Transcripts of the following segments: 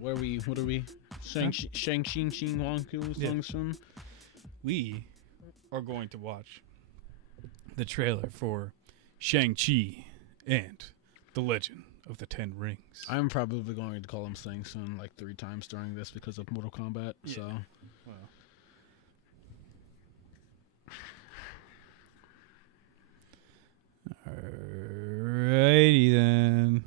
What are we? Shang-Chi Wong Sung. We are going to watch the trailer for Shang-Chi and the Legend of the Ten Rings. I'm probably going to call him Sang Sun like 3 times during this because of Mortal Kombat. Yeah. So, Wow. Alrighty then.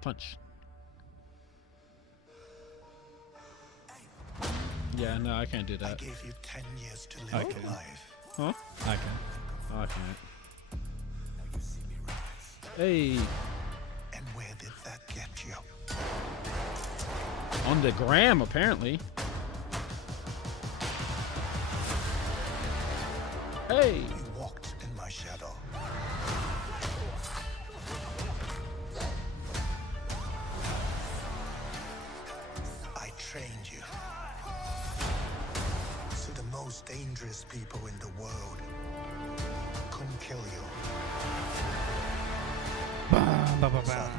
punch. Yeah, no, I can't do that. I gave you 10 years to live I your can. life. Huh? I can. Oh, I can't. Now you see me rise. Hey, And where did that get you? on the gram apparently. Hey. You walked in my shadow. I trained you. So the most dangerous people in the world couldn't kill you. Son,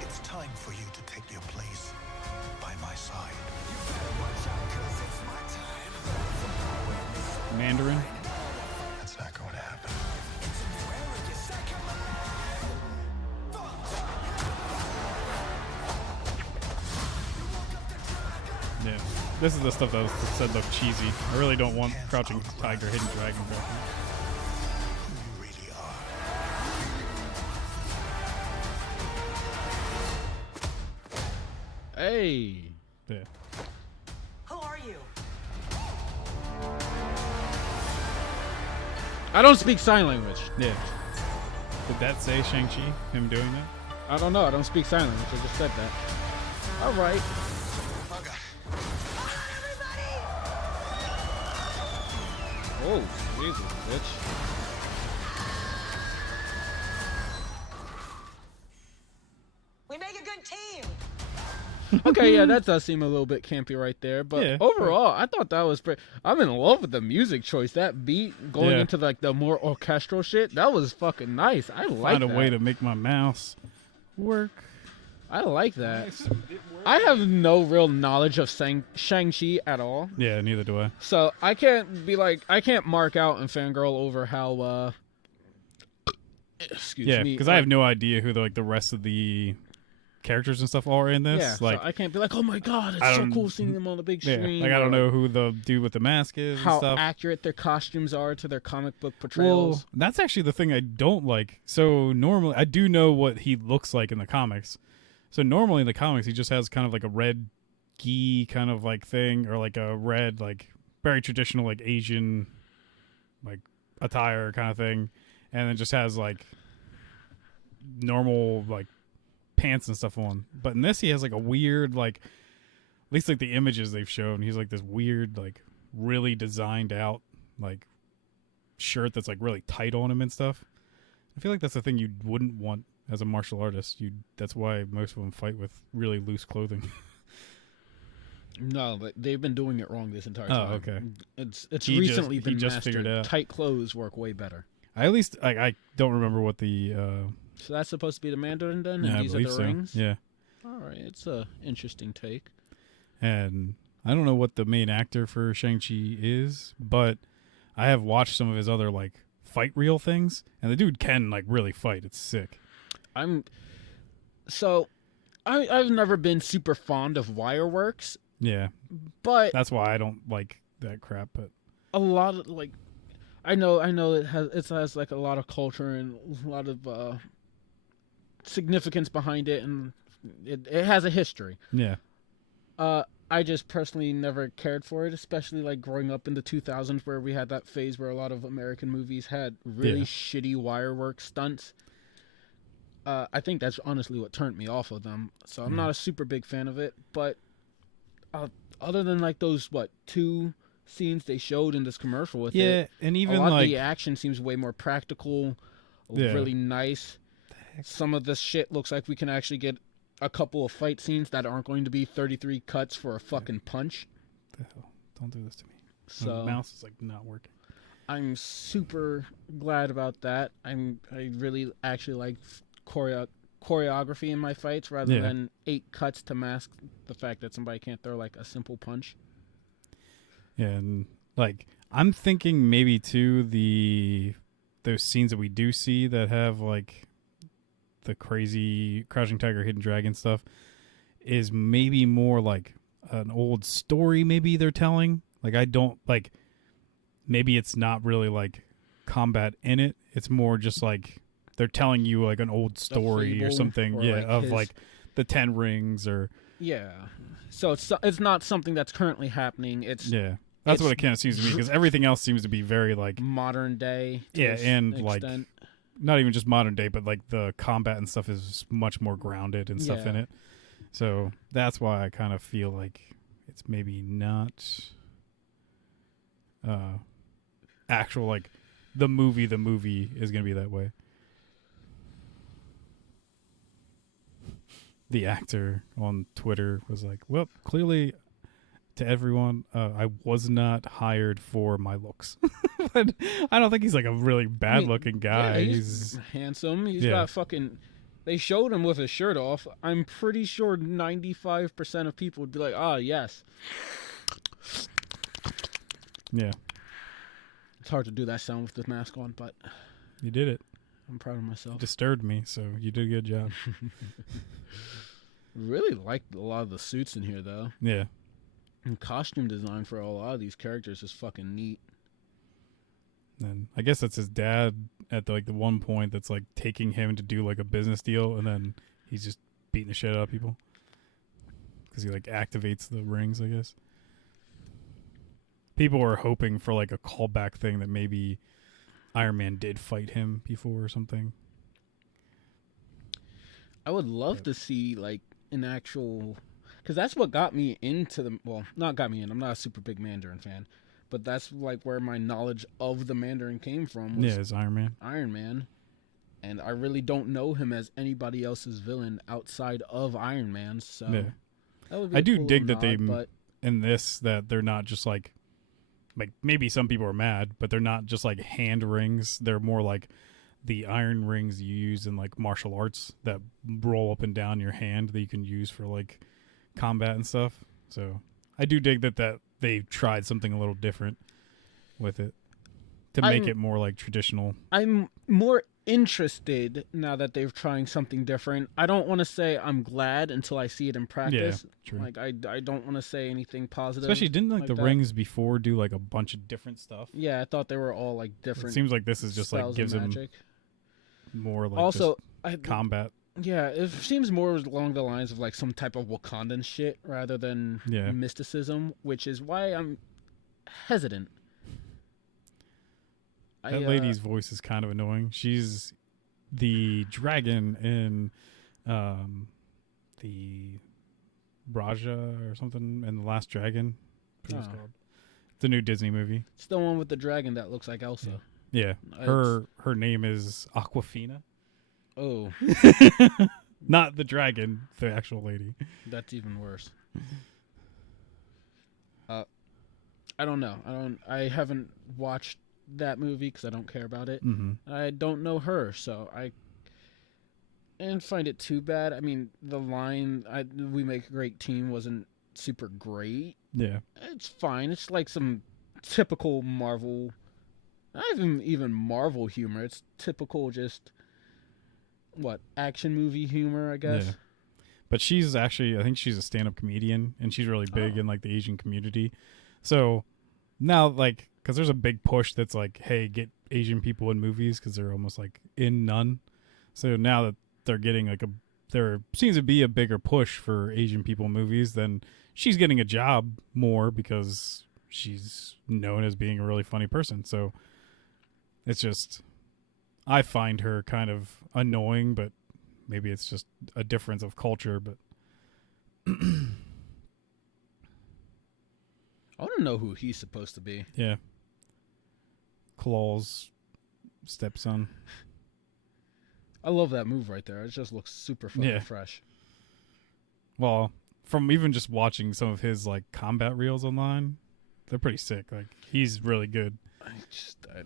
it's time for you to take your place by my side. Mandarin. That's not going to happen. Yeah. This is the stuff that was said looked cheesy. I really don't want Crouching Tiger, Hidden Dragon. Who you really are. Hey. Yeah. Who are you? I don't speak sign language. Yeah. Did that say Shang-Chi? Him doing that? I don't know. I don't speak sign language. I just said that. All right. Bugger. Oh, Jesus, bitch. We make a good team. Okay, yeah, that does seem a little bit campy right there, but Yeah. overall, I thought that was pretty. I'm in love with the music choice. That beat going Yeah. into like the more orchestral shit, that was fucking nice. I like Find a that. way to make my mouse work. I like that. I have no real knowledge of Shang-Chi at all, Yeah, neither do I. so I can't be like, I can't mark out and fangirl over how. Excuse Yeah, me. because I have no idea who the rest of the characters and stuff are in this. Yeah, Like, so I can't be like, oh my god, it's I so don't- cool seeing them on the big yeah, screen. like I or, don't know who the dude with the mask is and how stuff. accurate their costumes are to their comic book Well, portrayals. that's actually the thing I don't like. So normally, I do know what he looks like in the comics. So normally in the comics, he just has kind of like a red gi kind of like thing, or like a red, like very traditional like Asian like attire kind of thing, and then just has like normal like pants and stuff on. But in this, he has like a weird like, at least like the images they've shown, he's like this weird like really designed out like shirt that's like really tight on him and stuff. I feel like that's the thing you wouldn't want as a martial artist. That's why most of them fight with really loose clothing. No, but they've been doing it wrong this entire Oh, time. okay. It's He recently just been figured mastered. it out. Tight clothes work way better. I don't remember what the So that's supposed to be the Mandarin then, and yeah, I these are believe the so. rings. Yeah. All right, it's a interesting take. And I don't know what the main actor for Shang-Chi is, but I have watched some of his other like fight reel things, and the dude can like really fight. It's sick. I've never been super fond of Wireworks, Yeah, but that's why I don't like that crap. But a lot of like, I know it has like a lot of culture and a lot of significance behind it, and it has a history. yeah, I just personally never cared for it, especially like growing up in the 2000s where we had that phase where a lot of American movies had really Yeah. shitty wirework stunts. I think that's honestly what turned me off of them. So I'm not a super big fan of it, but other than like those 2 scenes they showed in this commercial with yeah, it, and a even lot like of the action seems way more practical, Yeah. really nice. Some of this shit looks like we can actually get a couple of fight scenes that aren't going to be 33 cuts for a fucking punch. The hell? Don't do this to me. So My mouse is like not working. I'm super glad about that. I really actually like choreography in my fights rather than 8 cuts to mask the fact that somebody can't throw like a simple punch. Yeah, and like I'm thinking maybe too those scenes that we do see that have like the crazy Crouching Tiger, Hidden Dragon stuff is maybe more like an old story maybe they're telling. Like I don't like maybe it's not really like combat in it. It's more just like they're telling you like an old story or something, of like the 10 rings or so it's not something that's currently happening. That's what it kind of seems to me, because everything else seems to be very like modern day and like not even just modern day, but like the combat and stuff is much more grounded and stuff in it. So that's why I kind of feel like it's maybe not actual like the movie is going to be that way. The actor on Twitter was like, well, clearly to everyone, I was not hired for my looks. But I don't think he's like a really bad looking guy. Yeah, he's handsome. He's got fucking... They showed him with his shirt off. I'm pretty sure 95% of people would be like, ah, yes. Yeah. It's hard to do that sound with the mask on, but... You did it. I'm proud of myself. You disturbed me, so you did a good job. Really liked a lot of the suits in here, though. Yeah. And costume design for a lot of these characters is fucking neat. And I guess that's his dad at the one point that's like taking him to do like a business deal, and then he's just beating the shit out of people because he like activates the rings, I guess. People are hoping for like a callback thing that maybe Iron Man did fight him before or something. I would love to see like an actual, because that's what got me into the, well, not got me in, I'm not a super big Mandarin fan, but that's like where my knowledge of the Mandarin came from. Was it's Iron Man. Iron Man. And I really don't know him as anybody else's villain outside of Iron Man, so that would be I a do cool dig little that nod, in this that they're not just like maybe some people are mad, but they're not just like hand rings. They're more like the iron rings you use in like martial arts that roll up and down your hand that you can use for like combat and stuff. So I do dig that they've tried something a little different with it to make it more like traditional. I'm more interested now that they're trying something different. I don't want to say I'm glad until I see it in practice. Yeah, true. Like I don't want to say anything positive. Especially didn't like the rings before do like a bunch of different stuff. Yeah, I thought they were all like different. It seems like this is just like gives him more like also combat. Yeah, it seems more along the lines of like some type of Wakandan shit rather than mysticism, which is why I'm hesitant. That lady's voice is kind of annoying. She's the dragon in the Raja or something in The Last Dragon. It's called. It's a new Disney movie. It's the one with the dragon that looks like Elsa. Yeah. Her name is Aquafina. Oh. Not the dragon, the actual lady. That's even worse. I don't know. I haven't watched that movie because I don't care about it. Mm-hmm. I don't know her, so I didn't find it too bad. I mean, the line "We make a great team" wasn't super great. Yeah, it's fine. It's like some typical Marvel, not even Marvel humor. It's typical, just action movie humor, I guess. Yeah. But she's actually, I think she's a stand-up comedian, and she's really big in like the Asian community. So now, like, because there's a big push that's like, hey, get Asian people in movies because they're almost like in none. So now that they're getting like there seems to be a bigger push for Asian people in movies, then she's getting a job more because she's known as being a really funny person. So it's just, I find her kind of annoying, but maybe it's just a difference of culture. But I want to know who he's supposed to be. Yeah. Claw's stepson. I love that move right there. It just looks super fucking fresh. Well, from even just watching some of his like combat reels online, they're pretty sick. Like he's really good.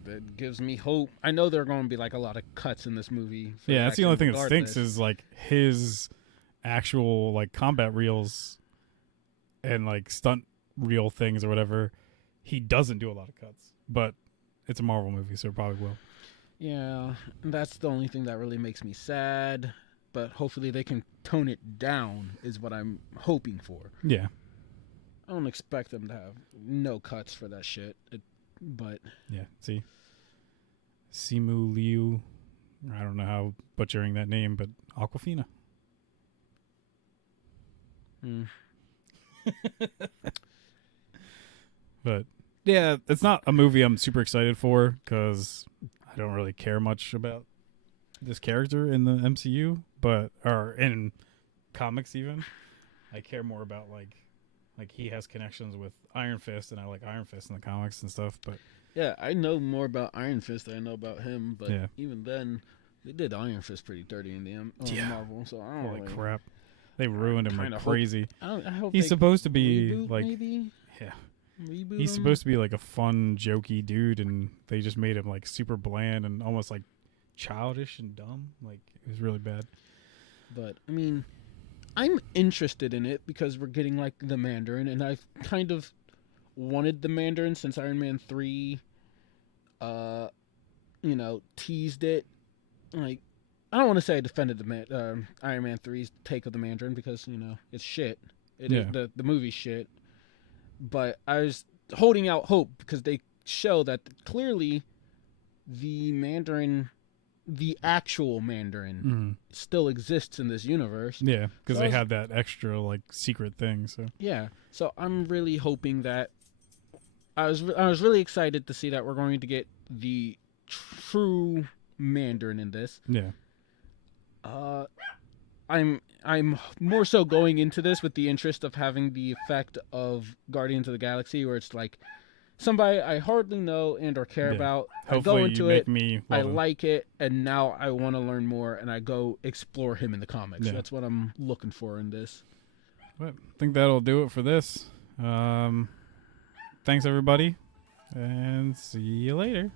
That gives me hope. I know there are going to be like a lot of cuts in this movie. Yeah, that's the only thing that regardless. stinks is like his actual like combat reels and like stunt reel things or whatever. He doesn't do a lot of cuts, but it's a Marvel movie, so it probably will. Yeah, that's the only thing that really makes me sad. But hopefully they can tone it down, is what I'm hoping for. Yeah. I don't expect them to have no cuts for that shit. But Yeah, see. Simu Liu, I don't know how butchering that name, but Aquafina. But yeah, it's not a movie I'm super excited for because I don't really care much about this character in the MCU, or in comics even. I care more about like he has connections with Iron Fist, and I like Iron Fist in the comics and stuff. But yeah, I know more about Iron Fist than I know about him. But yeah. even then, they did Iron Fist pretty dirty in the Marvel. So I don't Holy really, crap, they ruined him like crazy. I hope He's they supposed to be reboot, like maybe? yeah. Reboot He's him? supposed to be like a fun, jokey dude, and they just made him like super bland and almost like childish and dumb. Like it was really bad. But I mean, I'm interested in it because we're getting like the Mandarin, and I've kind of wanted the Mandarin since Iron Man 3 teased it. Like, I don't want to say I defended the Iron Man 3's take of the Mandarin because it's shit. It is the movie's shit. But I was holding out hope because they show that clearly the Mandarin, the actual Mandarin, still exists in this universe. Yeah, because So they had that extra like secret thing. So yeah, so I'm really hoping that I was really excited to see that we're going to get the true Mandarin in this. yeah, I'm more so going into this with the interest of having the effect of Guardians of the Galaxy, where it's like somebody I hardly know and or care about. Hopefully I go into you make it, me I love him. like it, and now I want to learn more, and I go explore him in the comics. Yeah. That's what I'm looking for in this. But I think that'll do it for this. Thanks everybody, and see you later.